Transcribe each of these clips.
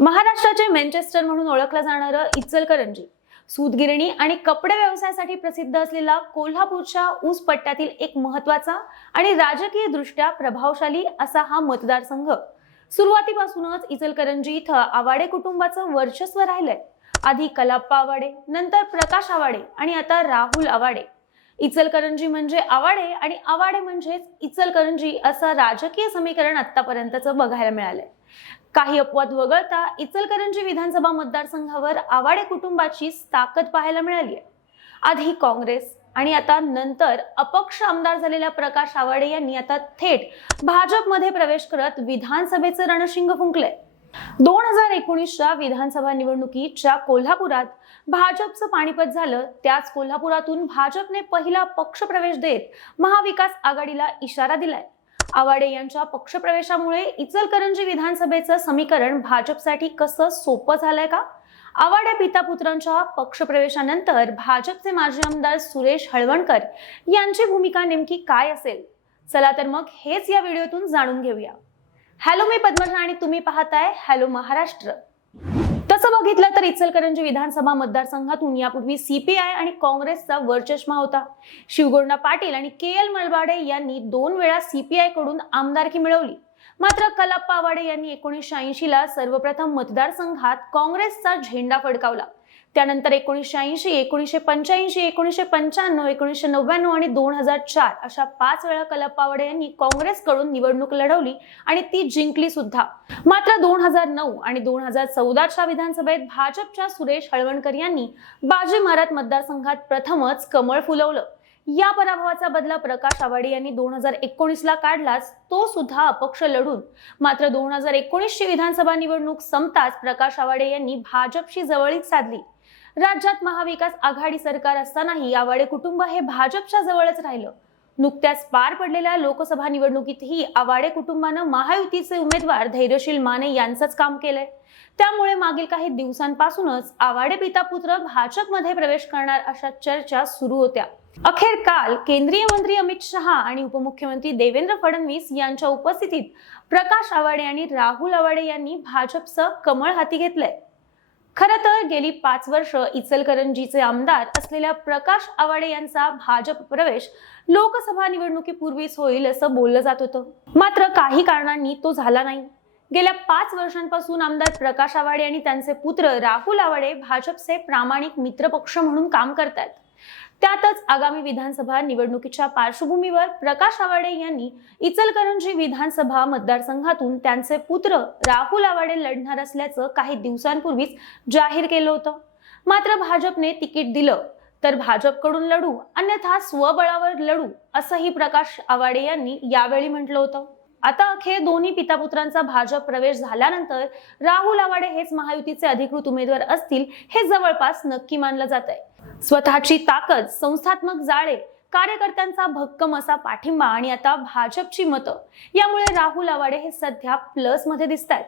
महाराष्ट्राचे मॅन्चेस्टर म्हणून ओळखलं जाणारं इचलकरंजी. सूतगिरणी आणि कपडे व्यवसायासाठी प्रसिद्ध असलेला कोल्हापूरच्या ऊस पट्ट्यातील एक महत्त्वाचा आणि राजकीय दृष्ट्या प्रभावशाली असा हा मतदारसंघ. सुरुवातीपासूनच इचलकरंजी इथं आवाडे कुटुंबाचं वर्चस्व राहिलंय. आधी कलाप्पा आवाडे नंतर प्रकाश आवाडे आणि आता राहुल आवाडे. इचलकरंजी म्हणजे आवाडे आणि आवाडे म्हणजेच इचलकरंजी असं राजकीय समीकरण आतापर्यंतचं बघायला मिळालंय. काही अपवाद वगळता इचलकरंजी विधानसभा मतदारसंघावर आवाडे कुटुंबाची ताकद पाहायला मिळाली आहे आधी काँग्रेस आणि आता नंतर अपक्ष आमदार झालेल्या प्रकाश आवाडे यांनी आता थेट भाजपमध्ये प्रवेश करत विधानसभेचं रणशिंग फुंकलंय. दोन हजार एकोणीसच्या विधानसभा निवडणुकीच्या कोल्हापुरात भाजपचं पाणीपत झालं. त्याच कोल्हापुरातून भाजपने पहिला पक्षप्रवेश देत महाविकास आघाडीला इशारा दिलाय. आवाडे यांच्या पक्षप्रवेशामुळे इचलकरंजी विधानसभेचं समीकरण भाजपसाठी कसं सोपं झालंय का? आवाडे पितापुत्रांच्या पक्षप्रवेशानंतर भाजपचे माजी आमदार सुरेश हळवणकर यांची भूमिका नेमकी काय असेल? चला तर मग हेच या व्हिडिओतून जाणून घेऊया. हॅलो मी पद्मजा आणि तुम्ही पाहताय हॅलो महाराष्ट्र. तसं बघितलं तर इचलकरंजी विधानसभा मतदारसंघातून यापूर्वी सीपीआय आणि काँग्रेसचा वरचष्मा होता. शिवगोंडा पाटील आणि के एल मलबाडे यांनी दोन वेळा सीपीआयकडून आमदारकी मिळवली. मात्र कलाप्पा आवाडे यांनी एकोणीसशे ऐंशी ला सर्वप्रथम मतदारसंघात काँग्रेसचा झेंडा फडकावला. त्यानंतर एकोणीसशे ऐंशी एकोणीसशे पंच्याऐंशी एकोणीसशे पंच्याण्णव एकोणीसशे नव्याण्णव आणि दोन हजार चार अशा पाच वेळा कलाप्पा यांनी काँग्रेसकडून निवडणूक लढवली आणि ती जिंकली सुद्धा. मात्र दोन हजार नऊ आणि दोन हजार चौदाच्या विधानसभेत भाजपच्या सुरेश हळवणकर यांनी बाजी मारत मतदारसंघात प्रथमच कमळ फुलवलं. या पराभवाचा बदला प्रकाश आवाडे यांनी दोन हजार एकोणीसला काढलाच तो सुद्धा अपक्ष लढून. मात्र दोन हजार एकोणीसची विधानसभा निवडणूक संपताच प्रकाश आवाडे यांनी भाजपशी जवळीक साधली. राज्यात महाविकास आघाडी सरकार असतानाही आवाडे कुटुंब हे भाजपच्या जवळच राहिलं. नुकत्याच पार पडलेल्या लोकसभा निवडणुकीतही आवाडे कुटुंबानं महायुतीचे उमेदवार धैर्यशील माने यांचंच काम केलंय. त्यामुळे मागील काही दिवसांपासूनच आवाडे पिता पुत्र भाजपमध्ये प्रवेश करणार अशा चर्चा सुरू होत्या. अखेर काल केंद्रीय मंत्री अमित शहा आणि उपमुख्यमंत्री देवेंद्र फडणवीस यांच्या उपस्थितीत प्रकाश आवाडे आणि राहुल आवाडे यांनी भाजपचं कमळ हाती घेतलंय. खरं तर गेली पाच वर्ष इचलकरंजीचे आमदार असलेल्या प्रकाश आवाडे यांचा भाजप प्रवेश लोकसभा निवडणुकीपूर्वीच होईल असं बोललं जात होतं. मात्र काही कारणांनी तो झाला नाही. गेल्या पाच वर्षांपासून आमदार प्रकाश आवाडे आणि त्यांचे पुत्र राहुल आवाडे भाजपचे प्रामाणिक मित्रपक्ष म्हणून काम करतात त्यातच आगामी विधानसभा निवडणुकीच्या पार्श्वभूमीवर प्रकाश आवाडे यांनी इचलकरंजी विधानसभा मतदारसंघातून त्यांचे पुत्र राहुल आवाडे लढणार असल्याचं काही दिवसांपूर्वीच जाहीर केलं होतं. मात्र भाजपने तिकीट दिलं तर भाजपकडून लढू अन्यथा स्वबळावर लढू असंही प्रकाश आवाडे यांनी यावेळी म्हटलं होतं. आता अखेर दोन्ही पितापुत्रांचा भाजप प्रवेश झाल्यानंतर राहुल आवाडे हेच महायुतीचे अधिकृत उमेदवार असतील हे जवळपास नक्की मानलं जात आहे स्वतःची ताकद संस्थात्मक जाळे कार्यकर्त्यांचा भक्कम असा पाठिंबा आणि आता भाजपची मतं यामुळे राहुल आवाडे हे सध्या प्लसमध्ये दिसत आहेत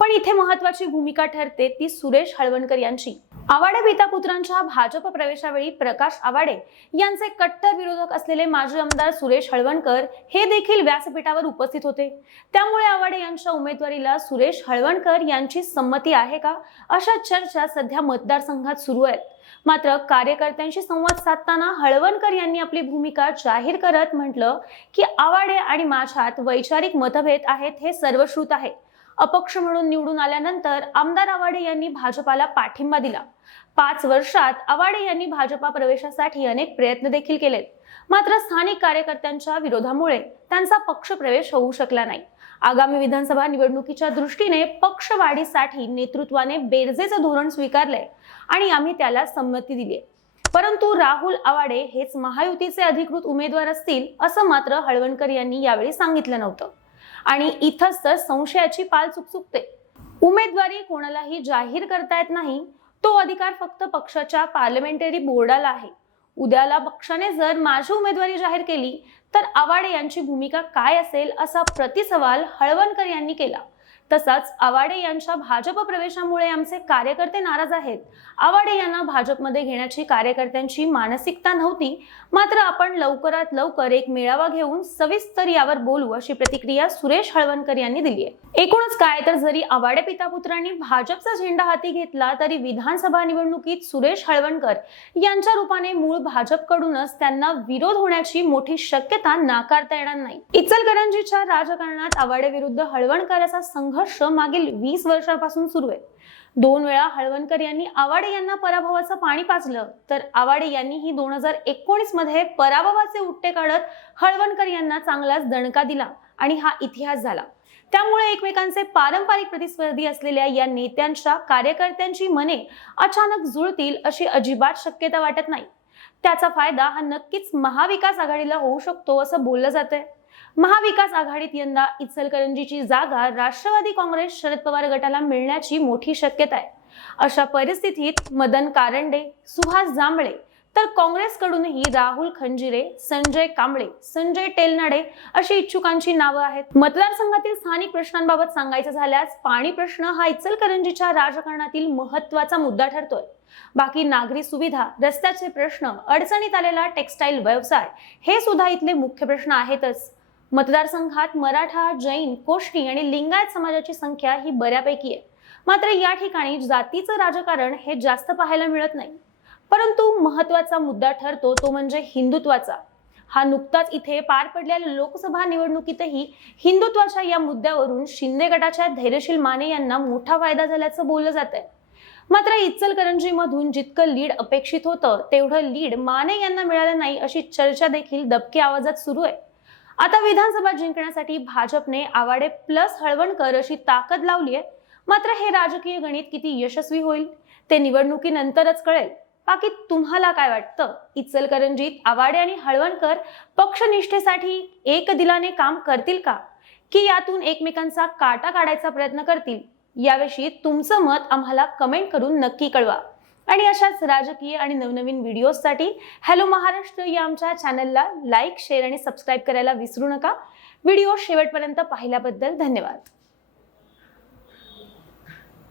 पण इथे महत्वाची भूमिका ठरते ती सुरेश हळवणकर यांची. आवाडे पिता पुत्रांच्या भाजप प्रवेशावेळी प्रकाश आवाडे यांचे कट्टर विरोधक असलेले माजी आमदार सुरेश हळवणकर हे देखील व्यासपीठावर उपस्थित होते. त्यामुळे आवाडे यांच्या उमेदवारीला सुरेश हळवणकर यांची संमती आहे का? अशा चर्चा सध्या मतदारसंघात सुरू आहेत. मात्र कार्यकर्त्यांशी संवाद साधताना हळवणकर यांनी आपली भूमिका जाहीर करत म्हटलं की आवाडे आणि माझ्यात वैचारिक मतभेद आहेत हे सर्वश्रुत आहे. अपक्ष म्हणून निवडून आल्यानंतर आमदार आवाडे यांनी भाजपाला पाठिंबा दिला. पाच वर्षात आवाडे यांनी भाजपा प्रवेशासाठी अनेक प्रयत्न देखील केलेत. मात्र स्थानिक कार्यकर्त्यांच्या विरोधामुळे त्यांचा पक्ष प्रवेश होऊ शकला नाही. आगामी विधानसभा निवडणुकीच्या दृष्टीने पक्षवाढीसाठी नेतृत्वाने बेरजेचं धोरण स्वीकारलंय आणि आम्ही त्याला संमती दिली परंतु राहुल आवाडे हेच महायुतीचे अधिकृत उमेदवार असतील असं मात्र हळवणकर यांनी यावेळी सांगितलं नव्हतं. आणि इथंच तर संशयाची पाल चुकचुकते. उमेदवारी कोणालाही जाहीर करता येत नाही तो अधिकार फक्त पक्षाच्या पार्लमेंटरी बोर्डाला आहे. उद्याला पक्षाने जर माझी उमेदवारी जाहीर केली तर आवाडे यांची भूमिका काय असेल असा प्रतिसवाल हळवणकर यांनी केला. तसाच आवाडे यांच्या भाजप प्रवेशामुळे आमचे कार्यकर्ते नाराज आहेत. आवाडे यांना भाजपमध्ये घेण्याची कार्यकर्त्यांची मानसिकता नव्हती. मात्र आपण लवकरात लवकर एक मेळावा घेऊन सविस्तर यावर बोलू अशी प्रतिक्रिया सुरेश हळवणकर यांनी दिली आहे. एकूणच काय तर जरी आवाडे पितापुत्रांनी भाजपचा झेंडा हाती घेतला तरी विधानसभा निवडणुकीत सुरेश हळवणकर यांच्या रूपाने मूळ भाजपकडूनच त्यांना विरोध होण्याची मोठी शक्यता नाकारता येणार नाही. इचलकरंजीच्या राजकारणात आवाडे विरुद्ध हळवणकर असा संघर्ष मागील वीस वर्षापासून सुरू आहे. दोन वेळा हळवणकर यांनी आवाडे यांना पराभवाचं पाणी पाजलं तर आवाडे यांनीही दोन हजार एकोणीसमध्ये पराभवाचे उट्टे काढत हळवणकर यांना चांगलाच दणका दिला आणि हा इतिहास झाला. त्यामुळे एकमेकांचे पारंपरिक प्रतिस्पर्धी असलेल्या या नेत्यांच्या कार्यकर्त्यांची मने अचानक जुळतील अशी अजिबात शक्यता वाटत नाही. त्याचा फायदा हा नक्कीच महाविकास आघाडीला होऊ शकतो असं बोललं जातंय. महाविकास आघाडीत यंदा इचलकरंजीची जागा राष्ट्रवादी काँग्रेस शरद पवार गटाला मिळण्याची मोठी शक्यता आहे. अशा परिस्थितीत मदन कारंडे सुहास जांभळे तर काँग्रेसकडूनही राहुल खंजिरे संजय कांबळे संजय टेलनाडे अशी इच्छुकांची नावं आहेत. मतदारसंघातील स्थानिक प्रश्नांबाबत सांगायचं झाल्यास पाणी प्रश्न हा इचलकरंजीच्या राजकारणातील महत्त्वाचा मुद्दा ठरतोय. बाकी नागरी सुविधा रस्त्याचे प्रश्न अडचणीत आलेला टेक्स्टाईल व्यवसाय हे सुद्धा इथले मुख्य प्रश्न आहेतच. मतदारसंघात मराठा जैन कोष्टी आणि लिंगायत समाजाची संख्या ही बऱ्यापैकी आहे. मात्र या ठिकाणी जातीचं राजकारण हे जास्त पाहायला मिळत नाही. परंतु महत्त्वाचा मुद्दा ठरतो तो म्हणजे हिंदुत्वाचा. हा नुकताच इथे पार पडलेल्या लोकसभा निवडणुकीतही हिंदुत्वाच्या या मुद्द्यावरून शिंदे गटाच्या धैर्यशील माने यांना मोठा फायदा झाल्याचं बोललं जात आहे मात्र इचलकरंजीमधून जितकं लीड अपेक्षित होतं तेवढं लीड माने यांना मिळालं नाही अशी चर्चा देखील दबके आवाजात सुरू आहे. आता विधानसभा जिंकण्यासाठी भाजपने आवाडे प्लस हळवणकर अशी ताकद लावली आहे. मात्र हे राजकीय गणित किती यशस्वी होईल ते निवडणुकीनंतरच कळेल. बाकी तुम्हाला काय वाटतं? इचलकरंजीत आवाडे आणि हळवणकर पक्षनिष्ठेसाठी एक दिलाने काम करतील का? की यातून एकमेकांचा काटा काढायचा प्रयत्न करतील? याविषयी तुमचं मत आम्हाला कमेंट करून नक्की कळवा. आणि अशाच राजकीय आणि नवनवीन व्हिडिओजसाठी हॅलो महाराष्ट्र या आमच्या चॅनलला लाईक शेअर आणि सबस्क्राईब करायला विसरू नका. व्हिडिओ शेवटपर्यंत पाहिल्याबद्दल धन्यवाद.